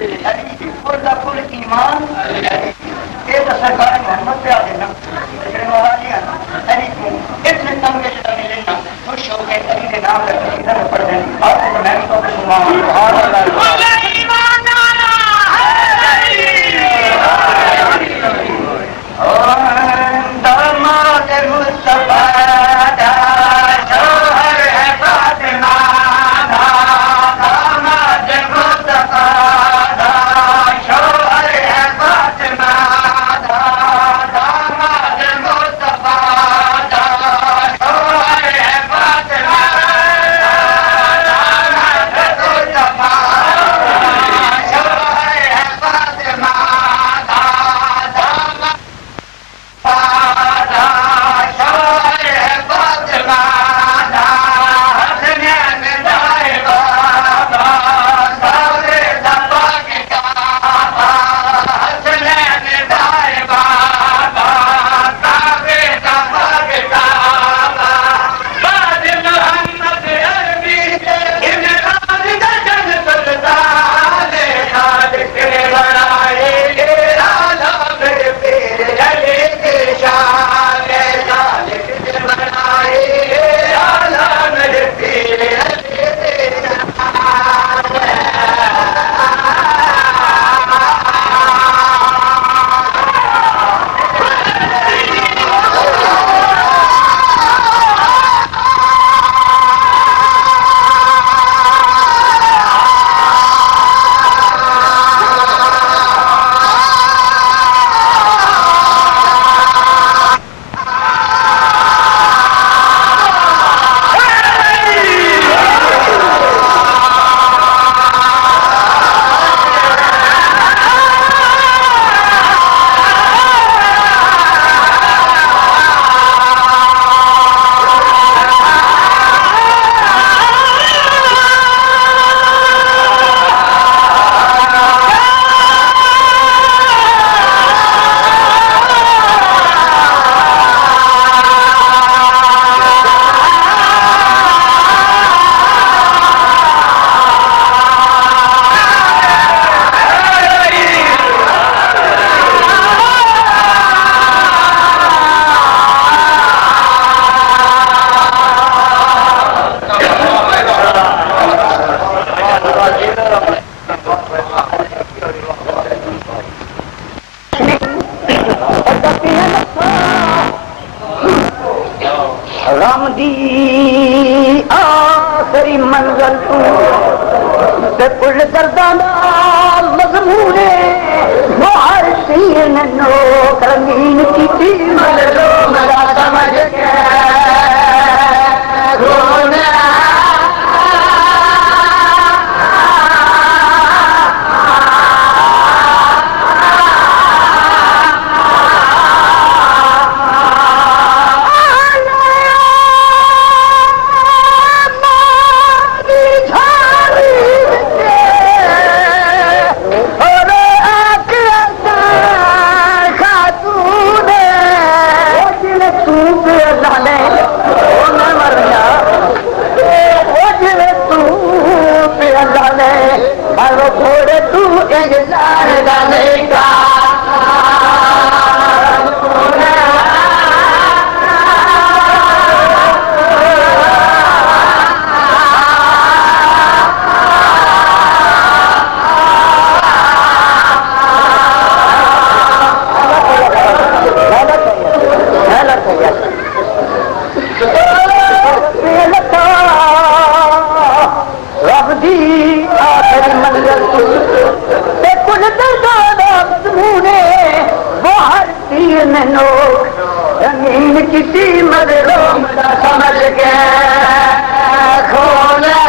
Full ईमान ये तो सरकार मोहम्मद पे आ देना इतने तंगे से लेना खुश हो गए कभी के नाम रखने इधर पढ़ दें आपको तो मैं तो दामाद मुस्तफा दा शोहर है फातिमा दा दामाद मुस्तफा दा शोहर है फातिमा दा दामाद मुस्तफा दा शोहर है फातिमा दामाद मुस्तफा शोहर है फातिमा दा दामाद राम दी आखरी मंजिल ते पुल दर्दाना मजमून वो हर सीन नो रंगीन की मलो मरा समझ के रंगीन किसी मजलूम समझ के खोला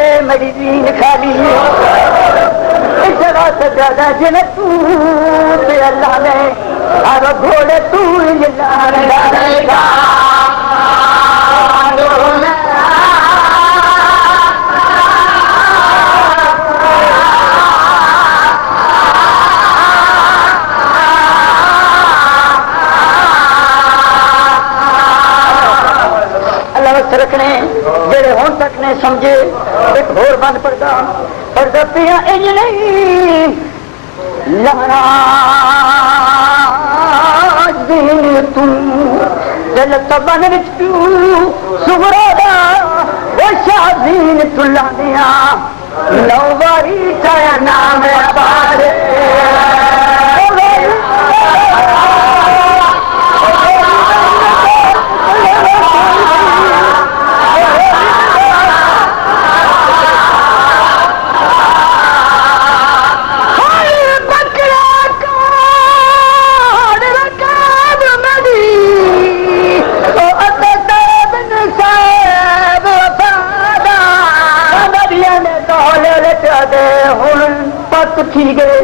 के मेरी दीन खाली जगह से ज्यादा जिन तू अल्लाह ने हर घोड़े तू डालेगा रखने जेड़े हूं तक ने समझे एक होर बंद पड़ता पढ़ता पिया इंज नहीं लहरा दिन तू दिल तबन विच तू सुगरा दा वो शादीन तुला दिया नौ वारी चाया नाम बारे थी गए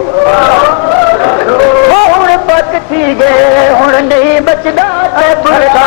हूं पक थी गए हूं नहीं बचदा बुरदा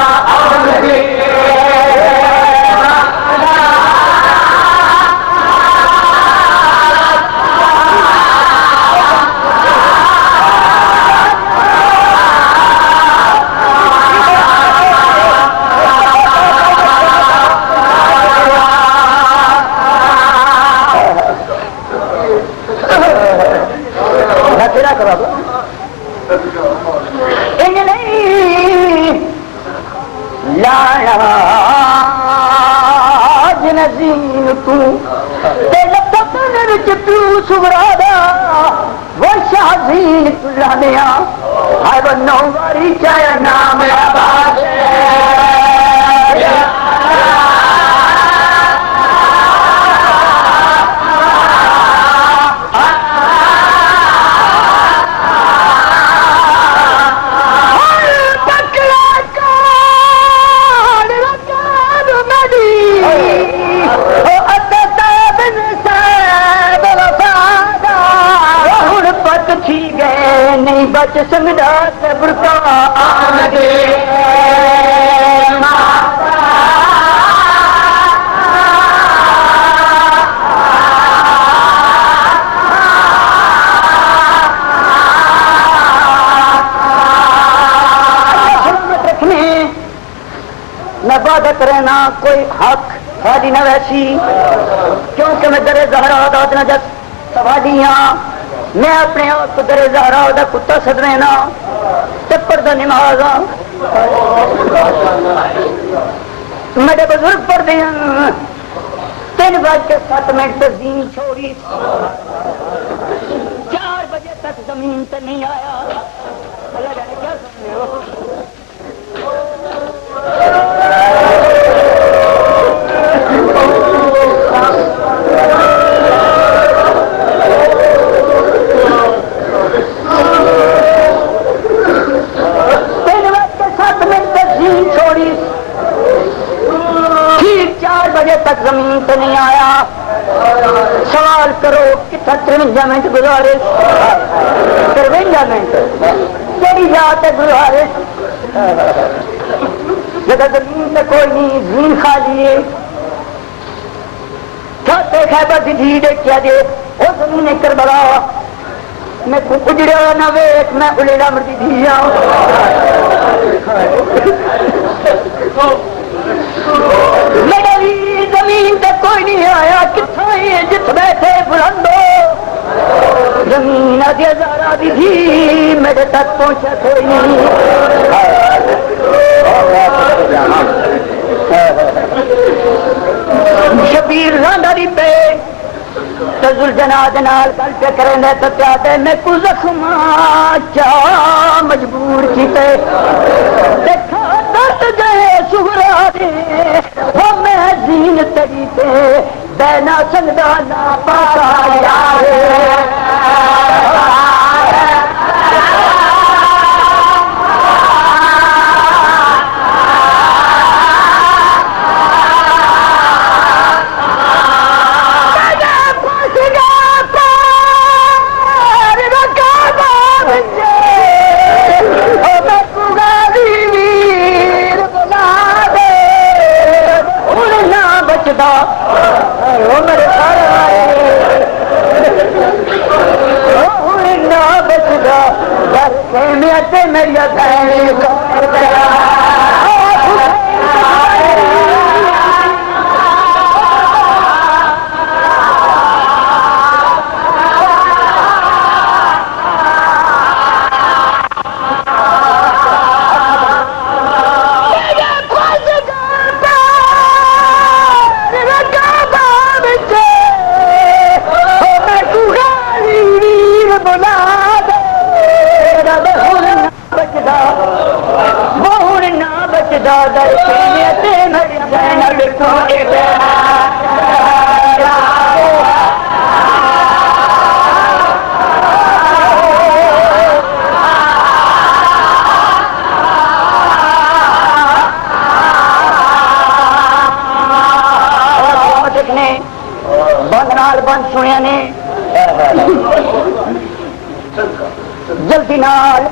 सुगरादा वो शादीन तुला दिया हर नौ वारी चाया नाम आबाद बच संगदा बुरका आमदे रखने न इबादत रहना कोई हक खाली न वैसी क्योंकि मैं दरे ज़हरा दाद न जस सवालियां मैं अपने आप को दरे ज़हरा दा कुत्ता सद रहना टप्पर दा नमाज मेरे बुजुर्ग पढ़ दे 3:07 दीन छोड़ी 4 बजे तक जमीन पे नहीं आया भला जाने क्या समझे हो तक जमीन पे नहीं आया सवाल करो कितना 53 मिनट गुजारे 53 मिनट तेरी जात है गुजारे जगह जमीन पे कोई नहीं जमीन खाली है छोटे खैबर की धी देखिया दे वो जमीन करबला मैं उजड़ा न वेख मैं उलेड़ा मरदी धी मेरी जमीन तक कोई नहीं आया कितना जित बैठे बुलंदो जमीन आदि हजारा दी थी मेरे तक पहुंचा कोई नहीं शबीर रांधा दी पे तजुल जनाद नाल कल पे करेंगे तो क्या दे मैं कुछ जख्मा चा मजबूर की पे देखा दर्द गए सुगरा दे वो मैं जीन तरी पे बैना संगदा ना पाता यार बंद नाल बंद सुनिया ने जल्दी नाल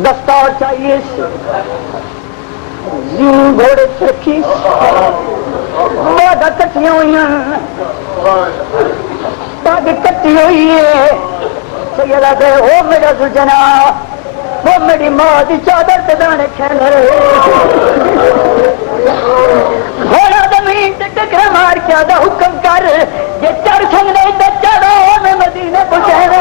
दस्तार चाहिए घोड़े रखी बाधा कट्टिया हुई बाध कट्टी हुई है सैयदा दे ओ मेरा सुजना वो मेरी माँ की चादर से दाने खेल रहे घोड़ा जमीन से टकरा मार के आधा हुक्म कर जे चढ़ सकते तो चढ़ो मैं मदीने पहुंचेगा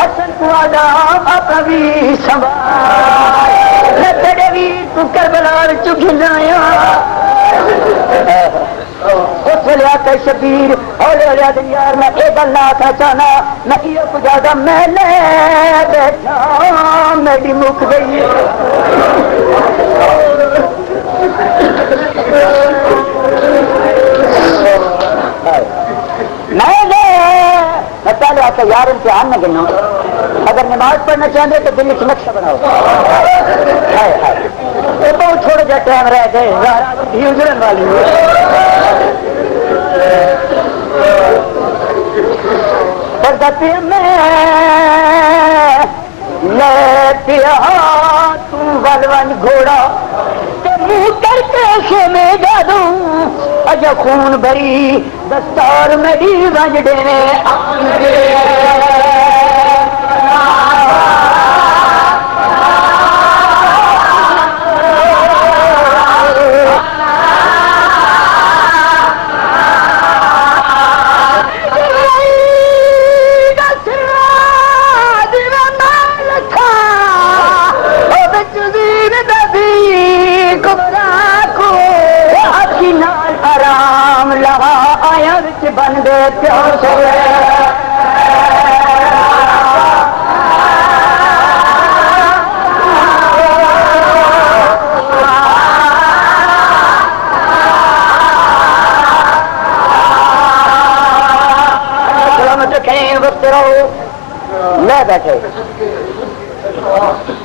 हसन को आदाम अपना भी संभाल तेरे वीर तू करबला चुखिलाया उस वे आकर शबीर हौले हौले दिन यार मैं ये गल ना आखना चाहना मैं ये कुछ ज्यादा मैं ले बैठा मेरी मुख गई मैं पहले आकर यार इम्तिहान में गिनो अगर नमाज पढ़ना चाहते तो दिल्ली से नक्शा बनाओ बहुत थोड़ा जा टाइम रह गए जुड़न वाली तू बलवन घोड़ा मुंह करके में जादू अजा खून भरी दस्तार मेरी वंज देने बन दे प्यार से सलामत रखें वक्त रहो ले बैठे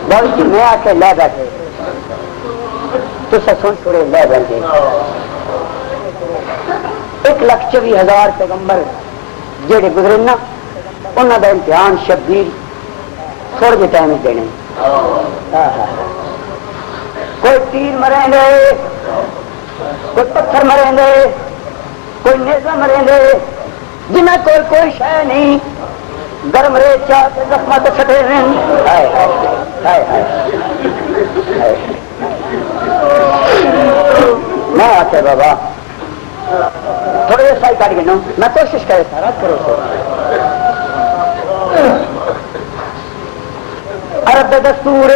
बाबू जी मैं आके ले बैठे तो सुन छोड़े ले बैठे 1,24,000 पैगंबर जेड़े गुजरे ना उन्हों का इम्तिहान शब्बीर थोड़े जे टाइम देने कोई तीर मरेंगे कोई पत्थर मरेंगे कोई नेजा मरेंगे जिन्हें कोई शह नहीं गर्म रेत चाह के जख्मा तो छटे मैं आते बाबा थोड़े देर साई काट गिनो मैं कोशिश करे सारा करो अरब दस्तूर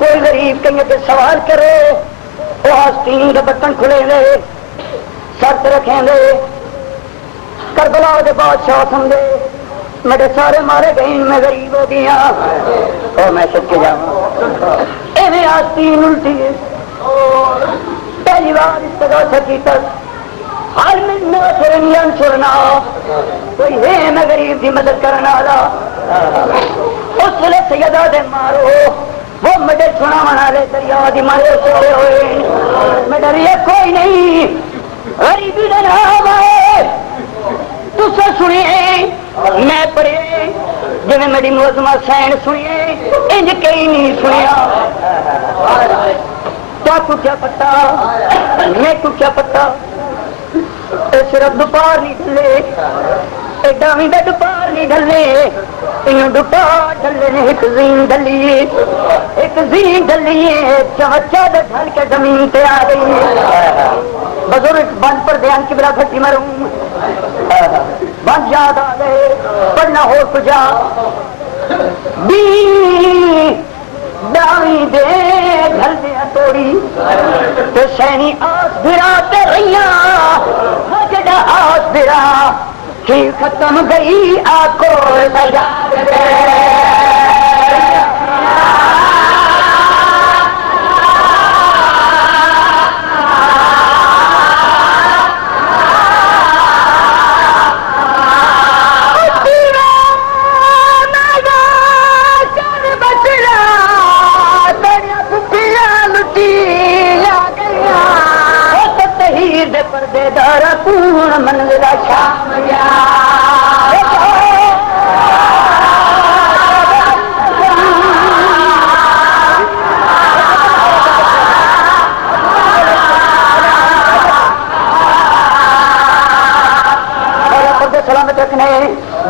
कोई गरीब कहीं के सवाल करे वो आस्तीन के बर्तन खुले शर्त रखेंगे करबला के बादशाह समझे मेरे सारे मारे गए मैं गरीब हो गया और मैं सच्चे जावा इन्हें आस्तीन उल्टी पहली बार इस तरह सकी तक हाल में न छोड़ना कोई है मैं गरीब की मदद करने वाला उस वे सैयदा दे मारो वो मुझे छुड़ा मना ले दरिया दी मारे छोड़े हुए मैं डरिए कोई नहीं गरीबी का नाम है तुसे सुनिए मैं पढ़े जिन्हें मेरी मुअज़्ज़मा सैन सुनिए इंज कहीं नहीं सुनिया तो क्या पता मैं को क्या पता सिर्फ दोपहर नहीं ढले डावी का दोपहर नहीं ढले इन दोपहर ढले ने एक जीन ढलिए चमचा ढल के जमीन पे आ गई बुजुर्ग बंद पर ध्यान की बड़ा भट्टी मरूं बंद याद आ गए पढ़ना हो तुझा दावी दे घर दे तोड़ी तो सैनी आस भिरा ते रैया जड़ा आस भिरा कि खत्म गई आको सजा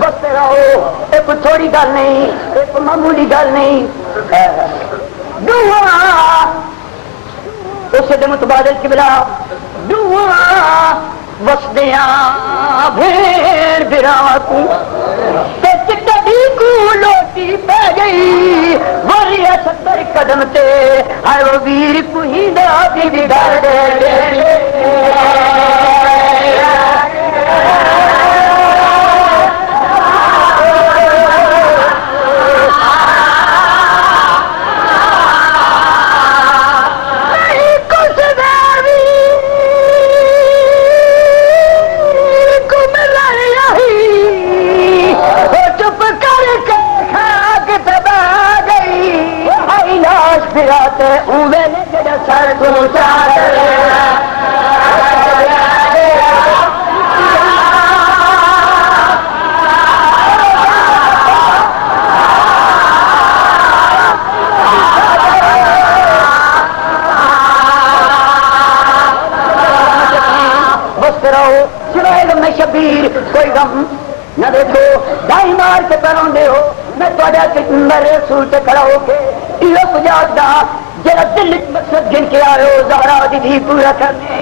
बसते रहो, ये कोई थोड़ी गल नहीं, ये कोई मामूली गल नहीं। दुआ उस दिन मुतबादल किबला दुआ वसदिया भेड़ बिरावा को कभी को लोटी पै गई वरिया 70 कदम ते है वो वीर कुहिंदा भी बिगाड़ दे। शबीर कोई गम न देखो दाई मार के परोंदे हो मैं थोड़ा मेरे रसूल से खड़ा होके इहो पुजादा जरा दिल मकसद गिन के आयो ज़हरा दी थी पूरा करने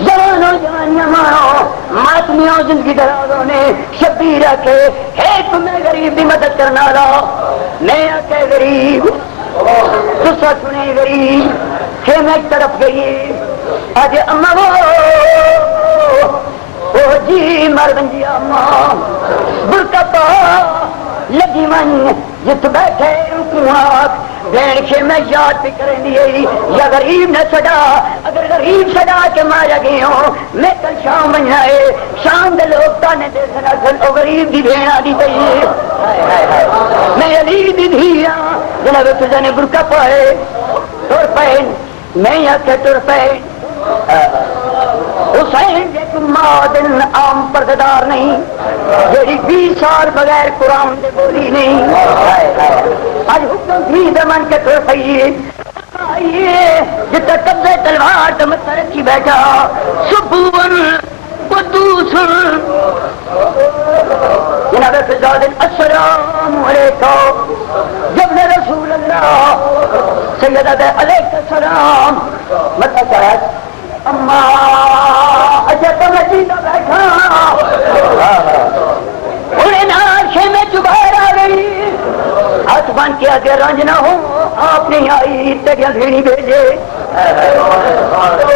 जवानों जवानियां मारो मातमियों जिंदगी दराजों ने शबीर आके हे तुम्हें गरीब की मदद करना लो मैं आके गरीब तुसा सुने गरीब खे मैं तरफ गई आज अम्मा वो ओ जी मर बंजिया मां बुरका पा लगी मन जित बैठे भेड़ के मैं याद भी कर दी या गरीब न छड़ा अगर गरीब छड़ा के मारा गए हो मैं कल शाम बनाए शाम दे लोग ताने दे सना गरीब की भेड़ आदि पई मैं अली दी धिया जनाब तुझा ने बुरका पाए तुर पे मैं आके तुर पे हुसैन एक मादिन आम पर्देदार नहीं जेड़ी 20 साल बगैर कुरान दे बोली नहीं आज हुक्म थी दमन के तुर पई जितना कब्जे तलवार तो मत रखी बैठा सुबून कुदूस जनाब फिजादिन अस्सलाम अलैकुम जब रसूल अल्लाह सैयदा अलैकुम सलाम मत कहत अम्मा अच्छा तो मैं जीता बैठा उन्हें नाशे में जुबार आ गई हाथ बांध के आगे रंजना हो आप नहीं आई तेरिया भेड़ी भेजे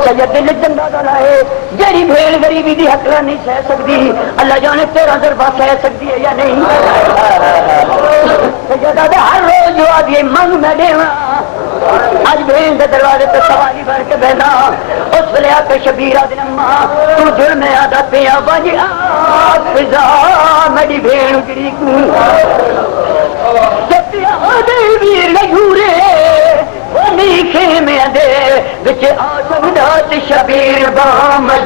सैयद दिल चंदा लाए जेरी भेड़ गरीबी की हकला नहीं सह सकती अल्लाह जाने तेरा दरबा सह सकती है या नहीं सैयद हर रोज जो आदि मंग मैं देवा आज भेड़ के दरवाजे पे सवारी भर के बहना उस वेले आके शबीरा दिन अम्मा तू जुड़ में आदा पिया बजिया फिजा मेरी भेड़ उजड़ी वीर लूरे खेमे दे बिच आ सकदा शबीर बाम मर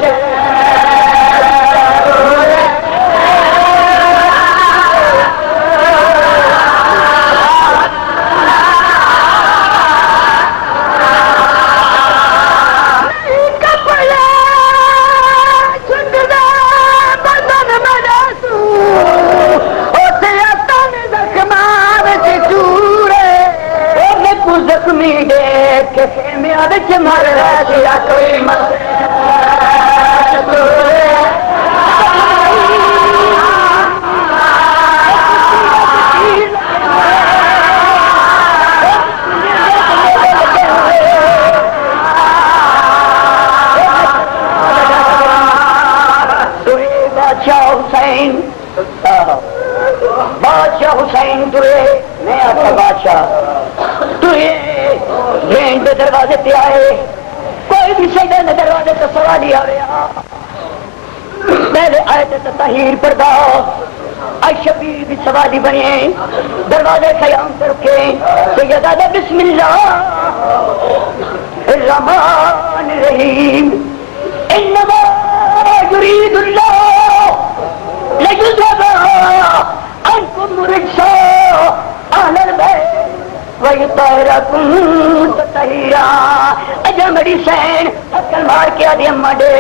दिया कोई मत बादशाह हुसैन तुरे मैं आपका बादशाह तुरे भेड़ के दरवाजे पे आए कोई भी शैतान ने दरवाजे तो सवाल ही आ गया पहले आए थे तहीर पर्दा आज शबीर भी सवाली बने दरवाजे खयाम से रुके सैयदा बिस्मिल्लाह रहमान रहीम इन्नमा युरीदुल्लाह लयुज़हिबा अन्कुम रिज्सा अहलल बैत वयुतहिरकुम ततहीरा अजा मेरी सैन अक्ल मार के आदि अम्मा दे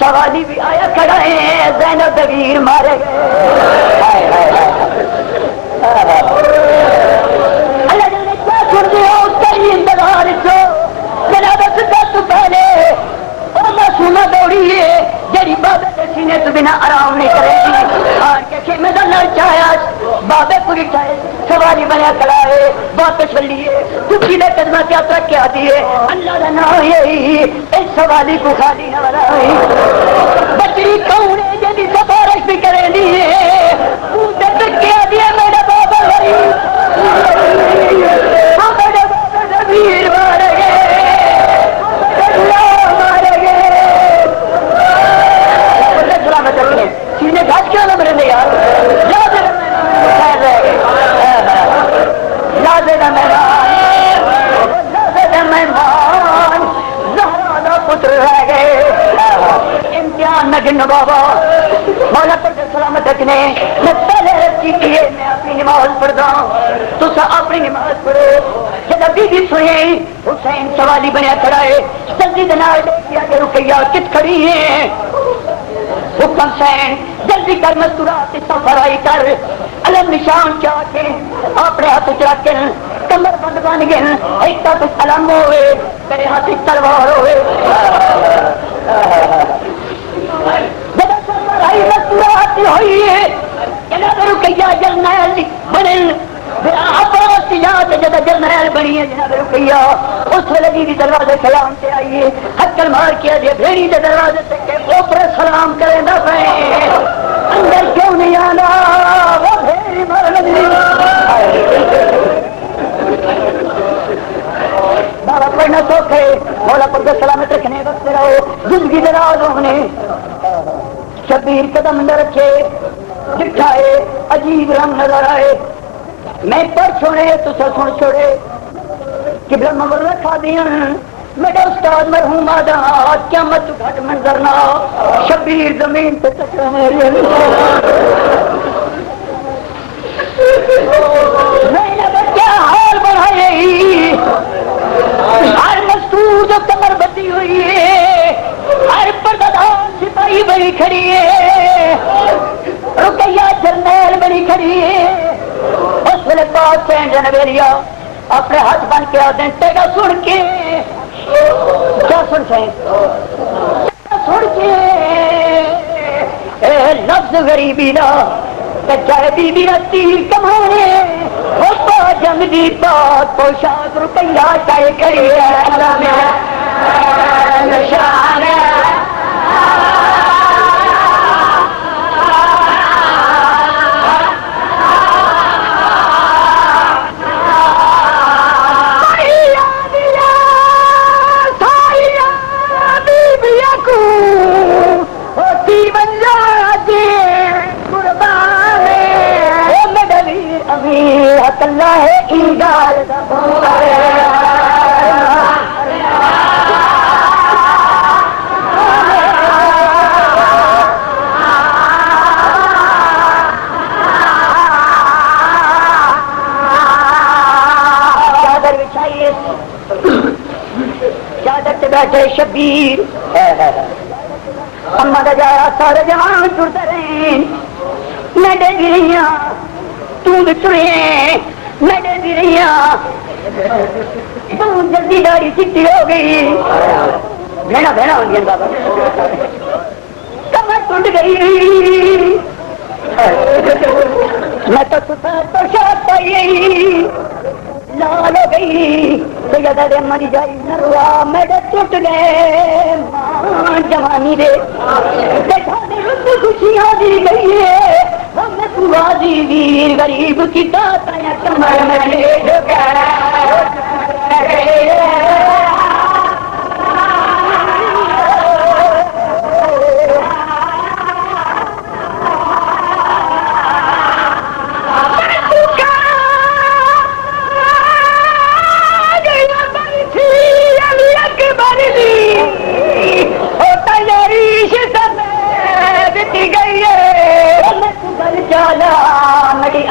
सवाली भी आया खड़ा है, ज़ैनब दवीर मारे गए। अल्लाह ने क्या सुन दिया उसका ही इंतजार जो जनाब सिद्धा तू पहले और मासूमा दौड़ी है जड़ी बाबे के सीने तो बिना आराम नहीं करेगी। हार के खेमे का लड़ चाया बाबे पूरी चाहे सवारी बना खड़ा है, वापस चलिए दुखी ने कदम क्या तरक के आती है। अल्लाह का नाम यही इस सवाली को खाली न बना बचरी कौन है यदि सिफारिश भी करेंगी के आदि है मेरा बाबा भाई मेरे बाबा नबीर मारे सीने घाट क्यों ना मेरे यार मेहमान ज़हरा पुत्र रह गए। इम्तिहान न गिनो बाबा मौला पर सलामत रखने मैं पहले रखी थी मैं अपनी नमाज पढ़ता हूँ तुस अपनी नमाज पढ़ो। जब बीबी सुने हुसैन सवाली बनया खड़ा है जल्दी के रुकैया कित खड़ी है हुक्म सैन जल्दी कर मस्तूरा सफराई कर अलम निशान क्या के अपने हाथ च रख कमर बंद बन गए एक तो अलम होवे तेरे हाथ तलवार होवे जब सफराई मस्तूरा हाथी हुई है जनाब रुकैया जरनैल बने जब जरनैल बनी है जनाब रुकैया उस वेले भी दरवाजे सलाम से आई है हक्कल मार के अजय भेड़ी के दरवाजे से ऊपर सलाम करेंदा पे अंदर क्यों नहीं आना वो भेड़ी बाबा पढ़ना सौखे मौला पर सलामत रखने वक्त रहो जिंदगी दराज होने शबीर कदम न रखे दिखाए अजीब रंग नजर आए मैं पर छोड़े तो सुन छोड़े कि ब्रह्म रखा दिया मेरा उस्ताद मरहूम आदा क्या मत घट मंजर ना शबीर जमीन पे टकरा मैंने क्या हाल बढ़ाए हर मजदूर जो कमर बंदी हुई है हर पर्दादार सिपाही बनी खड़ी है रुकैया जरनैल बनी खड़ी है। उस वेले पास जनवेरिया अपने हाथ बन के आते तेगा सुन के क्या सुन के लफ्ज गरीबी ना चाहे बीबी ना तीर कमाने जंग दी बात पोशाक रुपया चाहे करी निशान अल्लाह है ईदार चादर बिछाइए चादर से बैठे शबीर अम्मा का जाया सारे जवान जुड़ते रहे मैं डेगी रही तू बिछड़े मैं डेगी रही तू जल्दी दाढ़ी चिट्टी हो गई भेड़ा भेड़ा हो गया बाबा कमर टूट गई मैं तो तो शाद पाई लाल हो गई तो मरी जाई नरुआ मेरे टूट गए मां जवानी दे खुशियां दी गई है दी वीर गरीब की दाता कमर मेरी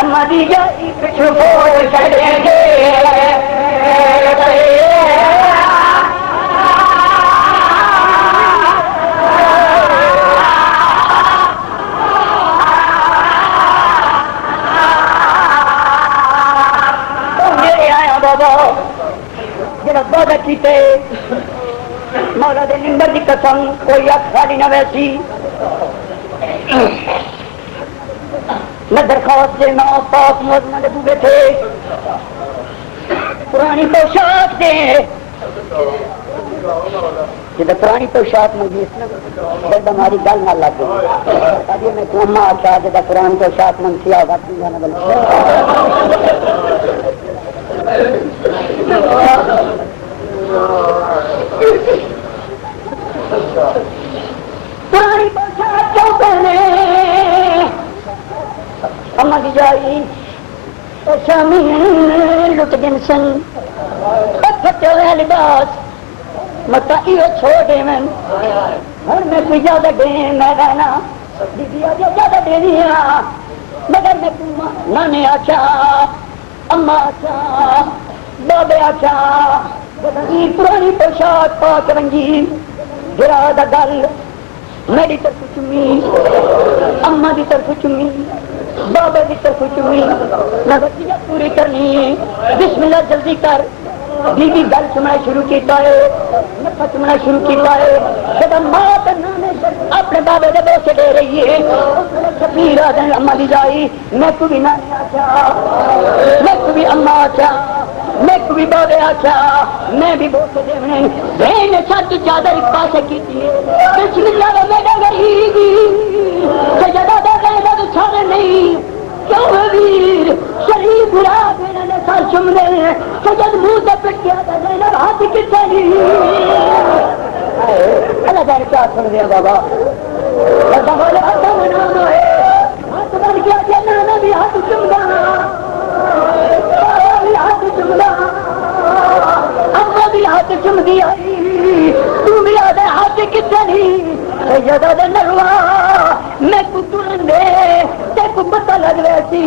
अम्मा दी जाई पिछू बोल चढ़ेंगे बाबा जरा वादा कीते मौला दे निंबर की कसम कोई अख साड़ी न वैसी न दरखास्त से ना पाक मोदना दे बूबे थे पुरानी पोशाक दे जिदा पुरानी पोशाक मंगी फिर हमारी गल ना लग गई मैं कुमा आख्या जिदा पुरानी पोशाक मंगी आगा पुरानी पोशाक क्यों पहने अम्मा की जाई शामी लुट गिनसन फटे हुए लिबास मत इो छोड़े मैं हर मैं कोई ज्यादा दे मैं रहना दीदी आज ज्यादा देनी मगर मैं नाने आख्या अम्मा आख्या बाबे आख्या पुरानी पोशाक पाक रंगी गिरा दा गल मेरी तरफ चुमी अम्मा की तरफ चुमी बाबे की तरफ चुमी नजरिया पूरी करनी है बिस्मिल्लाह जल्दी कर बीबी गल सुनना शुरू किया है नफा सुनना शुरू किया है जब मां अपने बाबे के दोस्त दे रही है शबीर अम्मा दी जाई मैं को भी नानी आख्या मैं को भी अम्मा आख्या मैं को भी बाबे आख्या मैं भी बोस देवने मैंने छत चादर एक पासे की बिस्मिल्लाह बेटा गरीबी सजदा दा सारे नहीं क्यों वीर शरीफ बुरा मेरा ने सर चुमने सजद मुंह से पिट गया था जैनब हाथ कितने नहीं अल्लाह जाने क्या सुन दिया बाबा बोले हाथ बनाना है हाथ बन गया कि नाना भी हाथ चुमना भी हाथ चुमना अम्मा भी हाथ चुम दिया तू भी आधे हाथ कितने नहीं सजदा दे नरवा मैं कुतुरन दे तेको पता लग रहा सी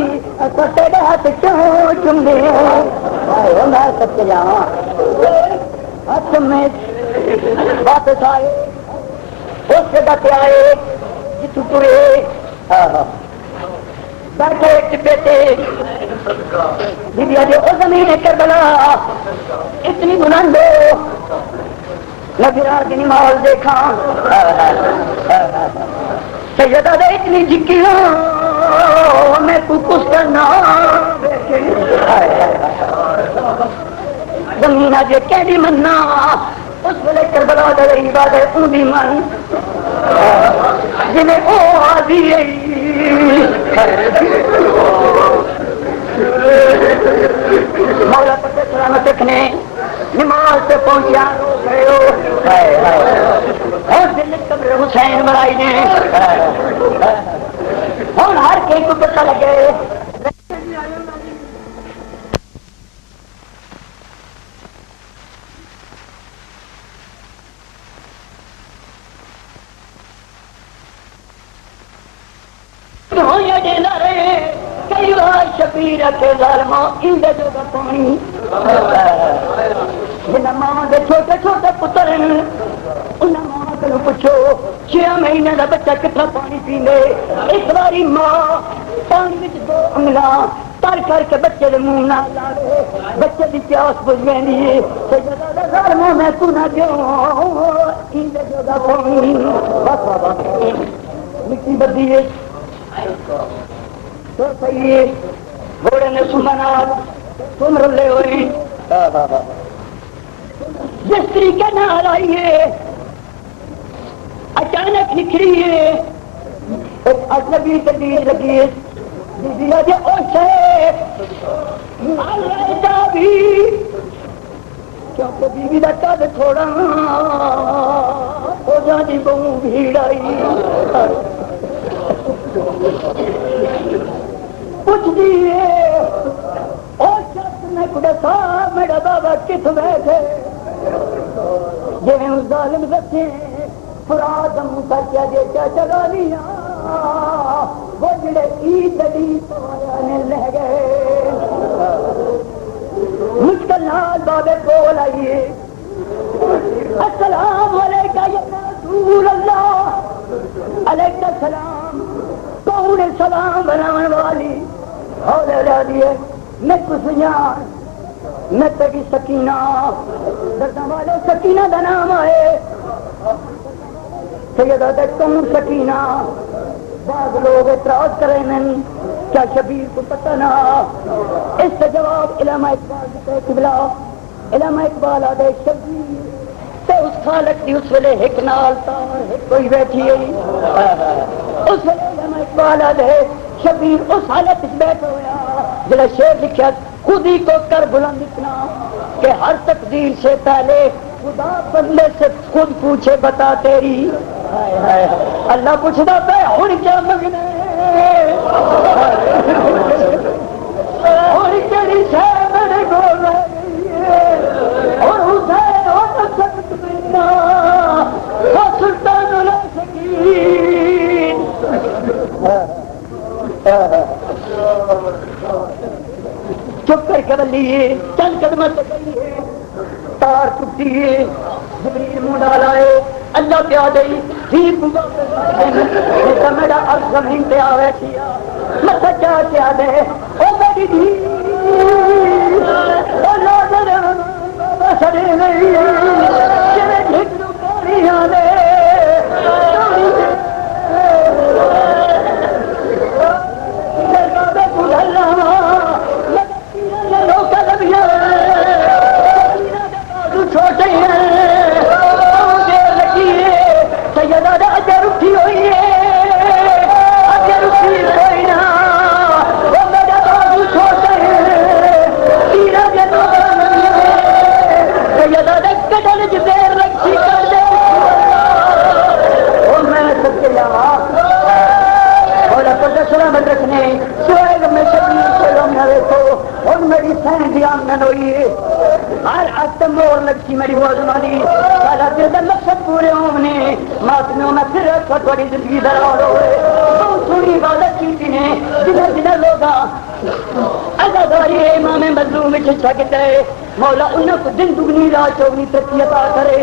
तो तेरे हाथ क्यों चुमदे मैं सच जावा हाथ में वापस आए उस जगह पे आए जितू तुरे बैठे टिब्बे ते दीदी आज ओ जमीन करबला इतनी बुलंद नजरा की नमाज देखा सैयदा दे इतनी जिक्की मैं कुछ करना जमीन अजे कैदी मन्ना उस वेले करबला दे इबादत उंदी मन जिन्हें ओ आदि मौला पते सलामत रखने नमाज से पहुंचा और दिल कब्र हुसैन बनाई ने और हर कहीं को पता लगे कई बार शबीर के जालमा इंदे जो पानी जिन्हें मां के छोटे छोटे पुत्र उन्हें मां को पूछो 6 महीने का बच्चा कितना पानी पींदे इस बारी मां पानी में 2 उंगला तर करके बच्चे के मुंह ना लावे बच्चे की प्यास बुझ गई है तो ज्यादा जालमा मैं तू ना क्यों इंदे जो पानी बस बाबा मिट्टी बदी है तो सही है घोड़े ने सुमना तुम रुले हुए जिस तरीके नाल आई है अचानक निकली है एक अजनबी तबीर लगी है दीदी अजे भी क्योंकि बीवी का कद थोड़ा हो जाती बहु भीड़ आई कुछ दिए और शख्स ने कुड़ा मेरा बाबा किस बैठे जिन्हें उस जालिम बच्चे फुरादम करके देखा चला लिया वो जिड़े ईद ने लह गए मुश्किल नाल बाबे बोल आइए अस्सलाम वालेकुम या रसूल अल्लाह अलैकुम सलाम कौन सलाम बनाने वाली और दिए मैं कुछ मैं तेरी सकीना दर्दां वाले सकीना का नाम आए सैयदा दे कौन सकीना बाद लोग एतराज करे नहीं क्या शबीर को पता ना इसका जवाब इलामा इकबाल देते किबला इलामा इकबाल आदे शबीर तो उस खालक की उस वेले एक नाल तार एक कोई बैठी है उस वेले इलामा इकबाल आदे शबीर उस हालत में बैठा होया जिला शेर लिखा खुद ही को कर बुलंद इतना कि हर तकदीर से पहले खुदा बंदे से खुद पूछे बता तेरी हाय हाय अल्लाह पूछता पे हुण क्या मंगने और केड़ी शे मेरे कोल रह गई है और हुसैन हो सकत बिना वो सुल्तान ला सकीन चुप करके बल्लिए चंद कदम से कहिए तार टूटी है जिब्रील मुंह डालाए अल्लाह क्या दई ठीक हुआ मेरा अर्थ जमीन पे आवे छिया मत क्या दे ओ मेरी धी ओ लाजर सड़े नहीं तेरे ढिक दुकानियां ने छोटे लगी है सैयदा अजर उठी हुई है अजर उठी कोई ना वो मेरा बाबू छोटे तीरा जनो सैयदा कटल देर रखी कर दे और मैं सबके अलावा और अपने सलामत रखने स्वर्ग में शबीर को लम्हा देखो और मेरी सहन की आमदन हुई है हर अस्तम और लगती मेरी वजमानी सारा दिल का मकसद पूरे होने मातमियों में फिर थोड़ी जिंदगी दरार होए बहुत थोड़ी इबादत की ने जिन्हें जिन्हें लोग अजादारी इमाम मजलूम में छक दे मौला उन्हें दिन दुगनी रात चौगनी तरक्की अता करे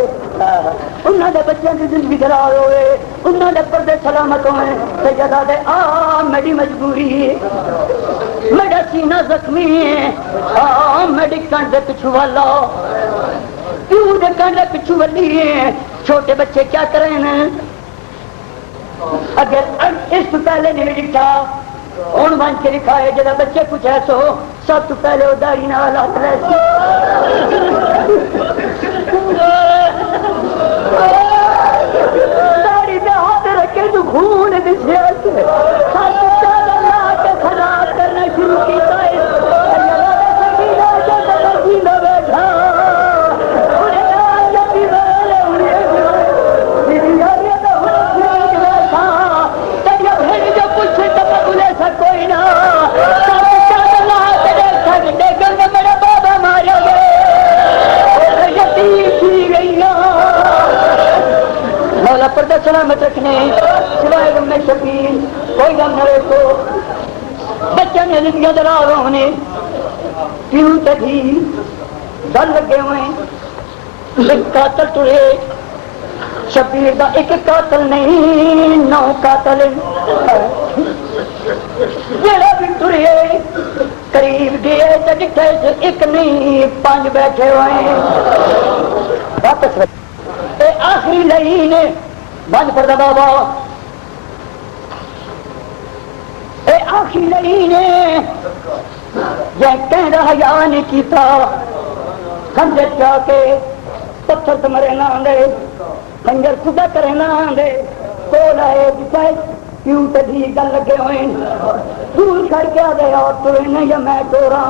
उन्होंने बच्चों की जिंदगी दरार होए उन्होंने पर्दे सलामत होए सैयदा दे आ मेरी मजबूरी है मेरा सीना जख्मी है मेरी कंध पिछू वाला क्यों कंध पिछू वाली है छोटे बच्चे क्या करें अगर इस तो पहले नहीं लिखा और बन के लिखा है जरा बच्चे कुछ ऐसा हो सब तो पहले उदारी ना हालात दाढ़ी पे हाथ रखे तो खून दिखे खराब करना शुरू किया कोई ना मेरा बाबा मारा मौला पर्दा सलामत रखने सिवाय गम में शकीन कोई गम न रखो बच्चा ने जिंदगी दरार होने क्यों तभी डर लगे हुए कातल तुरे शबीर का एक कातल नहीं 9 कातल जेड़ा भी तुरे करीब गए तो जिथे एक नहीं 5 बैठे हुए वापस आखिरी लाइन बंद पड़ता बाबा आखिरी लाइन जै कह हया नहीं किया खंजर जाके पत्थर तुम्हारे ना दे खंजर खुदा करे ना दे को लाए क्यों तभी गल लगे हुए दूर करके आ गए और तुरे नहीं या मैं तोरा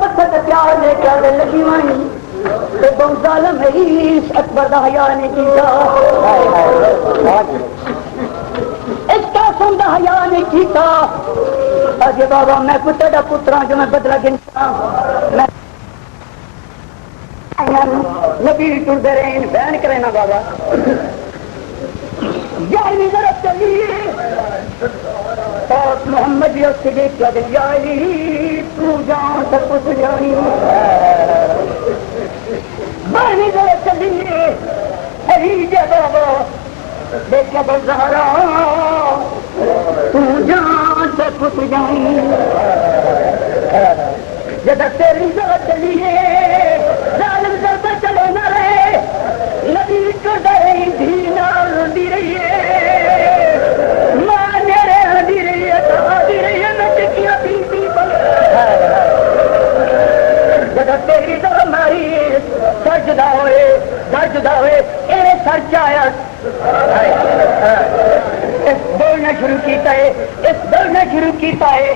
पत्थर का प्यार लेकर लगी वही बहुत जालम है अकबर का हया नहीं किया इसका सुंदर हया नहीं किया अजय बाबा मैं पुत्र का पुत्रा जो मैं बदला गिनता नबी टुरते रहे बहन करे ना बाबा 11वीं तरफ चलिए और मोहम्मद से देखा तू जान सब कुछ जानी 12वीं तरफ चलिए बाबा देखा बजारा तू जान सब कुछ जानी जब तेरी जरूरत चलिए जालिम करते चले न रहे नदी को दे धी ना रोंदी रही है मां मेरे आंदी रही है मैं टिकिया पीती जब तेरी जरूरत मारी सर जुदा हुए इन्हें सर चाया बोलना शुरू किया है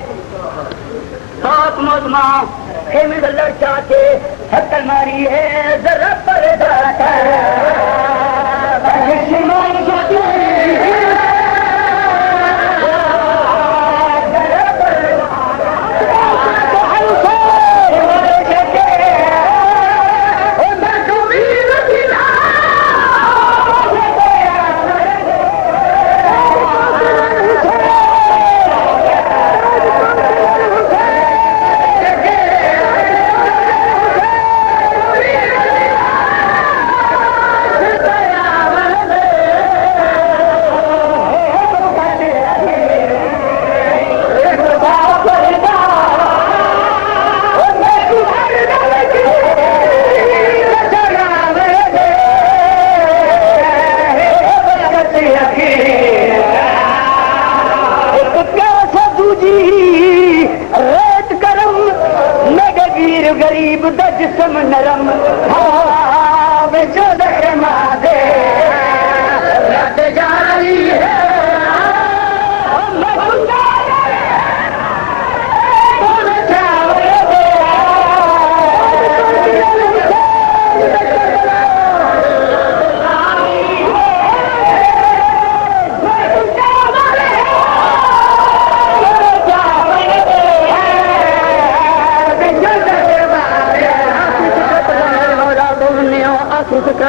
सात मौजमा खेमी लड़का के हकल मारी है जरा पर्दा गरीब दा जिस्म नरम जो दरमा दे जा रही है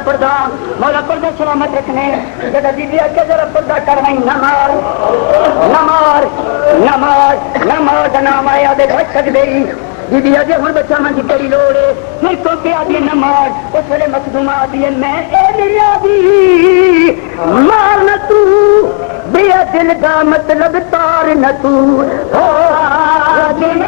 पर्दा मौला पर्दा सलामत रखने जगह दीदी आके जरा पर्दा करवाई नमार नाम आया दे बच सकते दीदी अजे हूँ बच्चा मन की तेरी लोड़ है फिर तो पे आदि नमार उस वेले मखदूमा आदि है मैं दी मार न तू बिया दिल का मतलब तार न तू हो दिल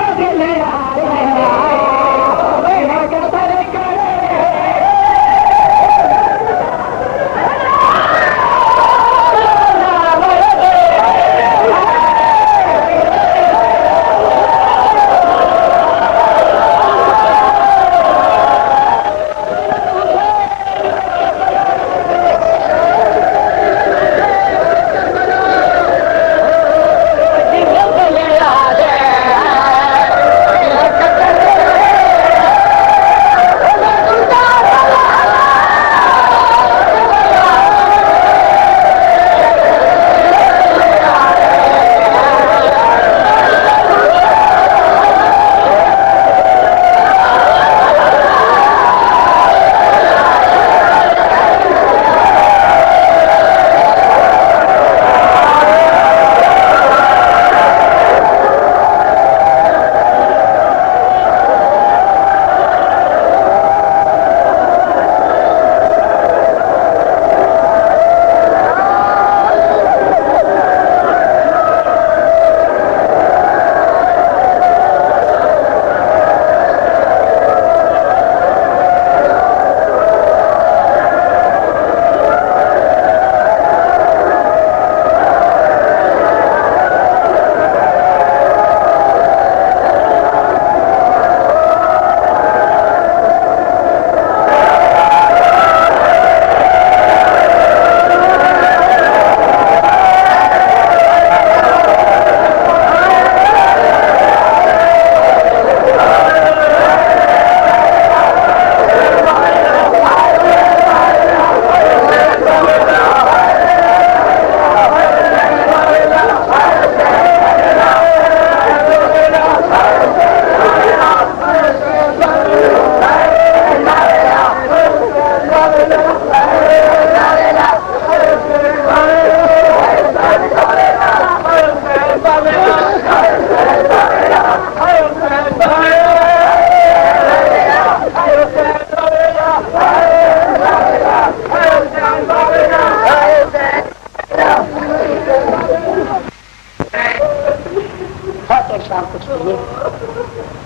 के शाम कुछ दिए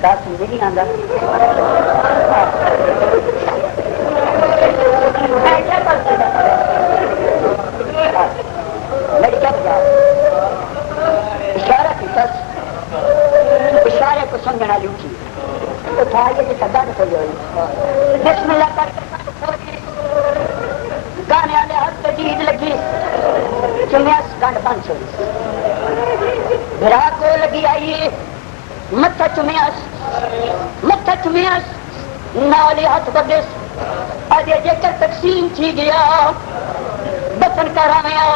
का समझ नहीं आता मेरी क्या वजह इशारा किया इशारे को समझना लूटी उठा के सदा नहीं खोली बिस्मिल्लाह करके गाने वाले हाथ पे जीत लगी चुम्यास गंड 500 विराट को लगी आई मत्था चुम्यास नाले हाथ बदेस अजे जेकर तकसीम थी गया बचन कराया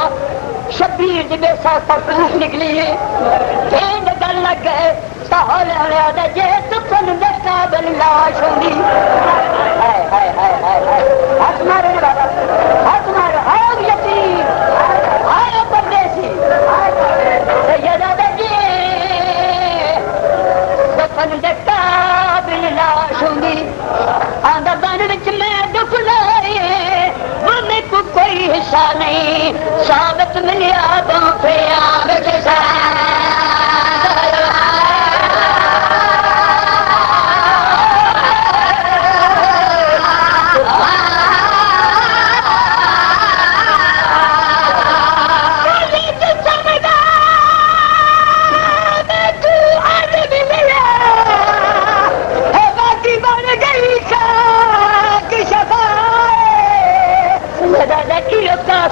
शबीर जी बेसा तक निकली गल लग गए जे तुफन काबल लाश होंगी हाथ मारे बाबा हाथ मारो आओ यतीम आओ परदेसी जी तुफन काबिल लाश होंगी आंदा बन विच मैं दुख लाए मेरे को कोई हिस्सा नहीं साबित मिलिया पे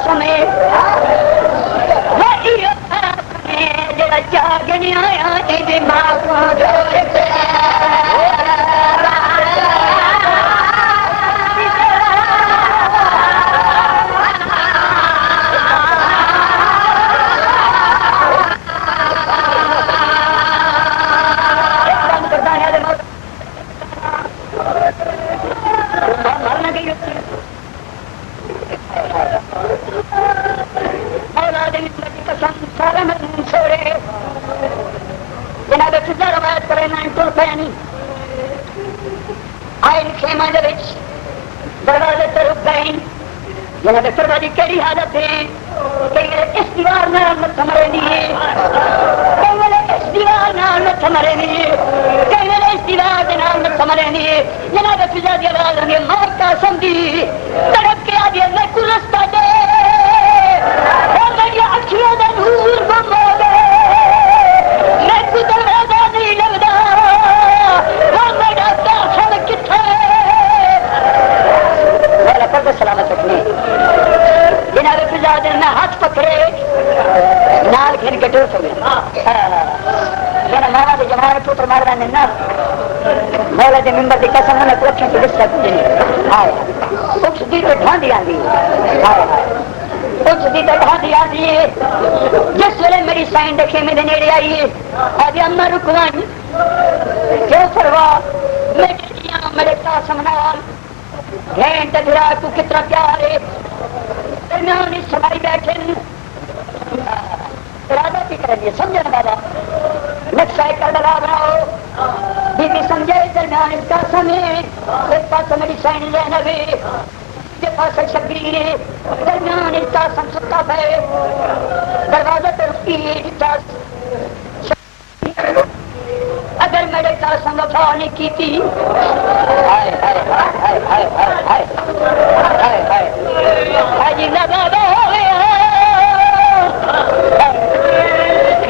समय जरा जागने आया दिमाग दरवाजे पर रुक गए जनाब सरवादी कड़ी हालत है कई मेरे इस दीवार नाल मत हमारे लिए कई मेरे इस दीवार नाल मत हमारे लिए कई मेरे इस दीवार के नाल मत हमारे लिए जनाब फिजा की आवाज हमें मार का समझी तड़प के आ गया मैं को रास्ता दे मेरी अखियों का नूर गुम हो गए मैं को दरवाजा नहीं लगता मेरा दाखिल किथे सलामत रखने जनाब फिजा ने हाथ पकड़े नाल घेर के टूट गए मारा के जमाने पुत्र मार रहे ना मौला के मेंबर की कसम ने पुरखों की विस्ता कुछ नहीं उस दी तो ढांडी आंदी उस दी तो ढांडी आंदी जिस वेले मेरी साइन देखे मेरे नेड़े आई है आज अम्मा रुकवान क्यों फरवा मेरे कासम नाल घेन तजरा तू कितना प्यार है दरम्यान इस समाई बैठे राजा की करेंगे समझना बाबा नक्शा का दला बनाओ बीबी समझे दरम्यान इसका समय एक पास मेरी साइन लेना भी के पास शबीर दरम्यान इसका संसुता है दरवाजा पर उसकी अगर मेरे का संगठा नहीं की थी बाबा हो गया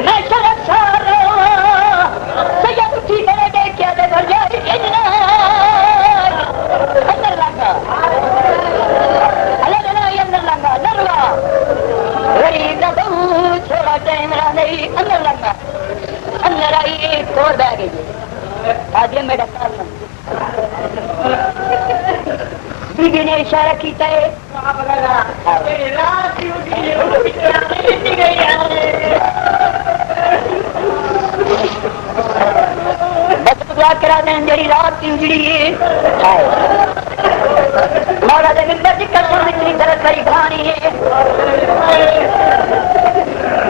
मैं शरत सारो सैयद उठी मेरे देखिया दे भर जाए अंदर लगा अलग नहीं अंदर लगा नरवा गरीब का बहुत थोड़ा टाइम रहा नहीं अंदर लगा अंदर आई एक और बैग आज मेरा कारण बीबी ने इशारा किया है करा दें जड़ी रात की उजड़ी है मौला दे मिंबर की कसम इतनी गलत करी कहानी है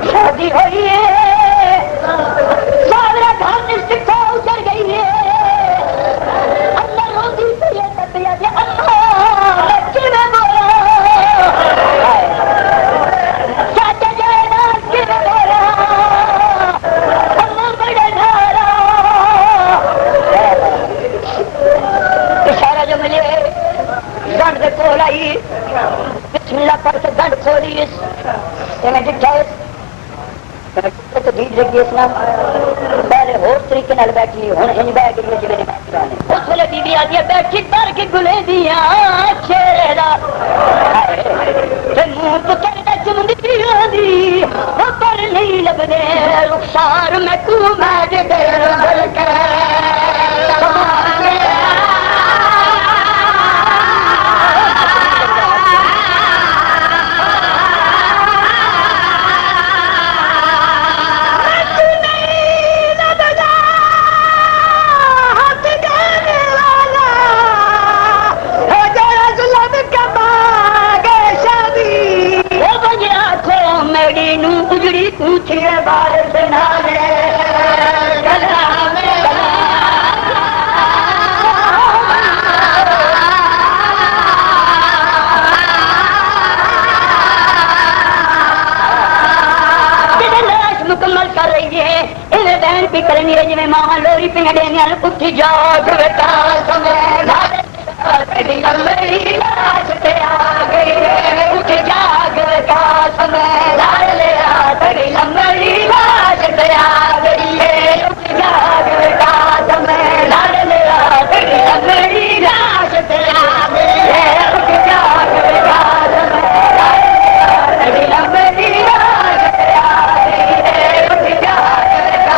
शादी हुई है सावरा घर निश्चिता उतर गई है अंदर रोती पिया तपिया दे अम्मा बच्चे में बोला चाचा जाए ना के में बोला अम्मा बड़े ना सोरी तो ढीठ लगी इसना पहले होर तरीके नाल बैठी हुण इंज बैठ गई जिवें उस वेले बीबी आदि बैठी पर के गुले दिया शेरे दा ते मुंह तो करदा चुंदी आंदी पर नहीं लभदे रुखसार मैं कू मैं दे दिल के भी करनी है जिवें मां लोरी पिंग देनियां उठी जाग बेटा समय मेरी लाश ते आ गई उठ जाग बेटा समय तेरी लंबी लाश ते आ गई है उठ जाग बेटा समय तेरी लंबी लाश ते आ गई है उठ जाग बेटा समय तेरी लंबी लाश ते आ गई है उठ जाग बेटा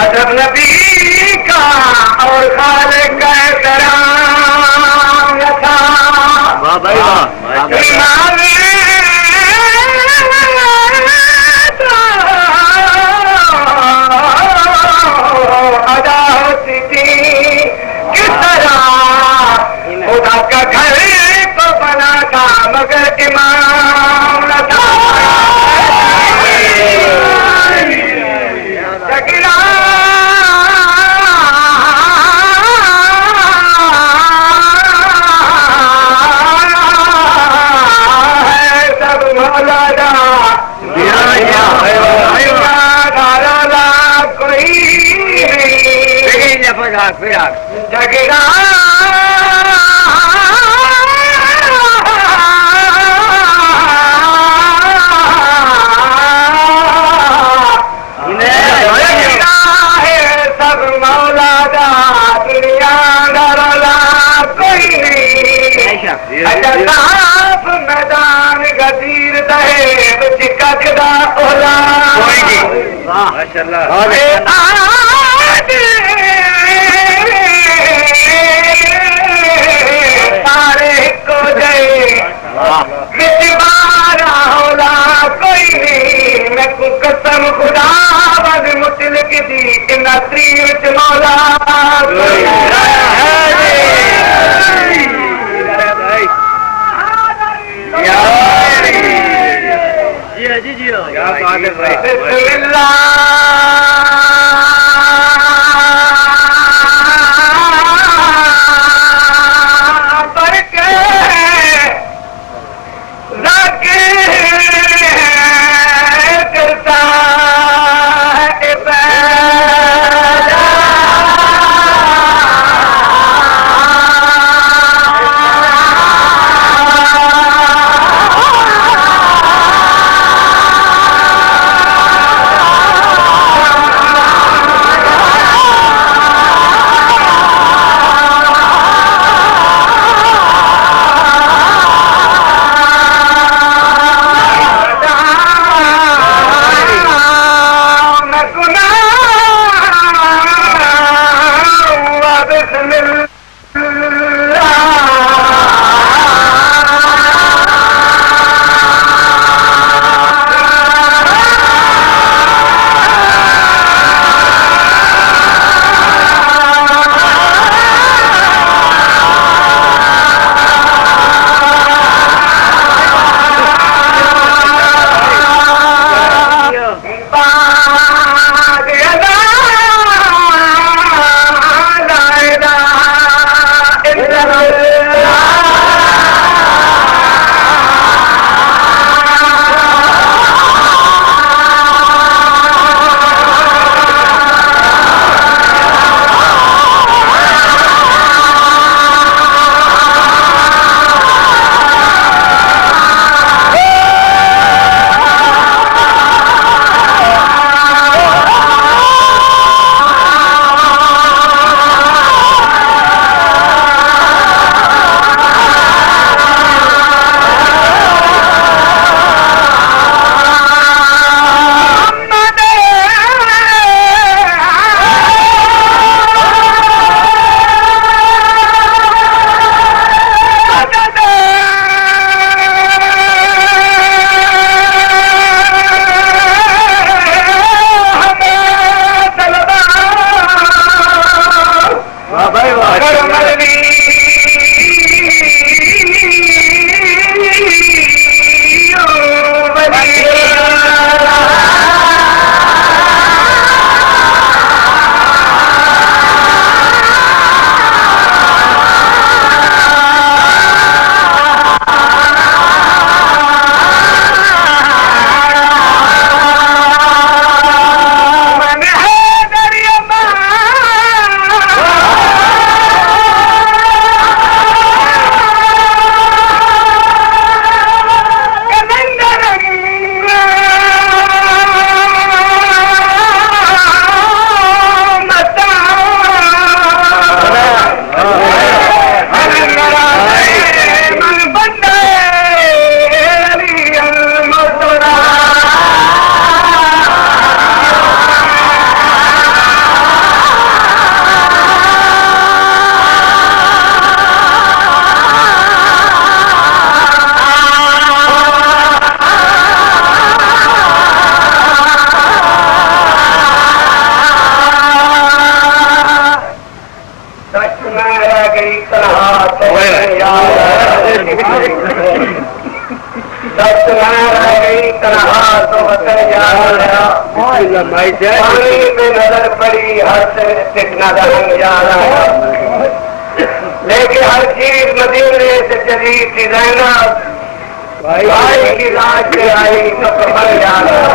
अदब नबी का और खालिक का एहतराम था। अदा होती थी किस तरह खुदा का घर तो बना था मगर इमाम न था। जगड़ा है सब मौलादा दुनिया डरला कोई नहीं। साफ मैदान गदीर दहे चिकदा ओला कोई नहीं। माशाअल्लाह कसम खुदा बद मुतलक दी इन त्रीच मौला जी जी क्या बात है भाई पानी में नजर पड़ी हर से कितना रंग जा रहा लेकिन हर चीज मदीने से चली थी जैनब भाई की रात से आई तो कमर जा रहा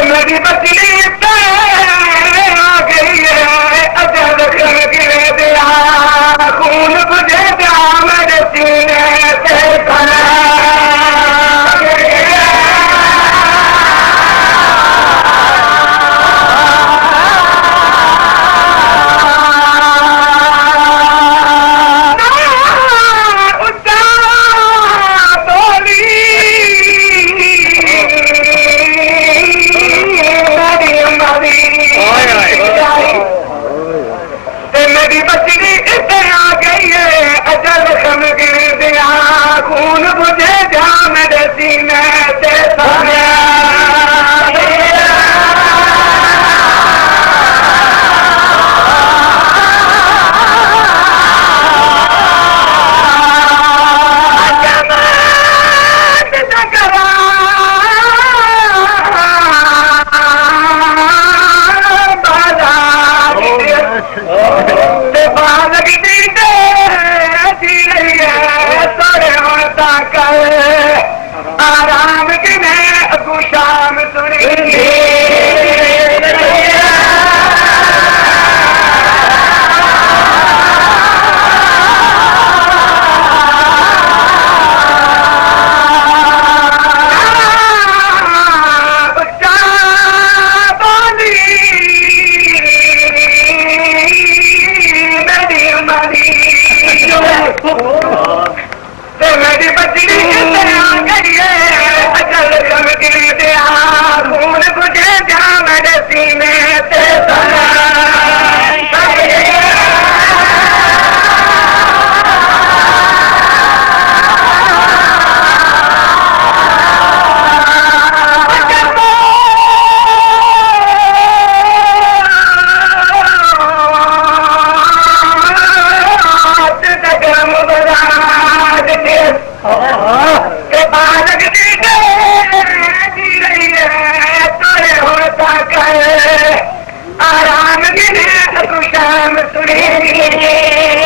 मेरी बचली आ गई है अजब कर गिरे दिया खून बुझे जा मेरे सीने से बना खून बुझे जा सीने ते सोनिया आराम की मैं अगू शाम सुनी मेरी बचड़ी अजल चमकली दिया खून बुझे जा मेरे सीने ते आराम गिने तू शाम सुनी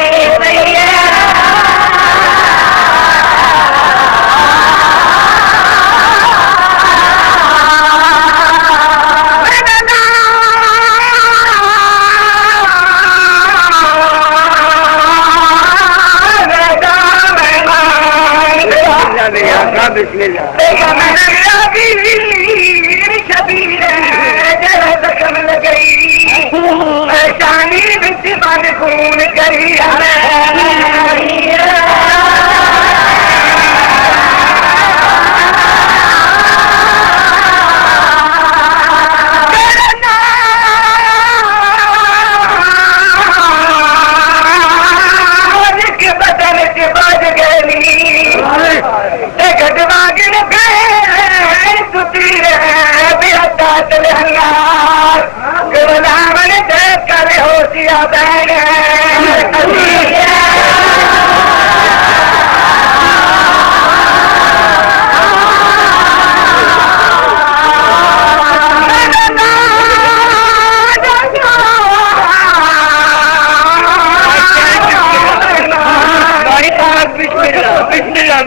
जख्म लगई परेशानी बिच बन खून करी बदन च बज गई घटवा गिन गए सुती बेहता चलंगार गुलामन देख कर होशिया बैठ बिस्मिल्लाह बिस्मिल्लाह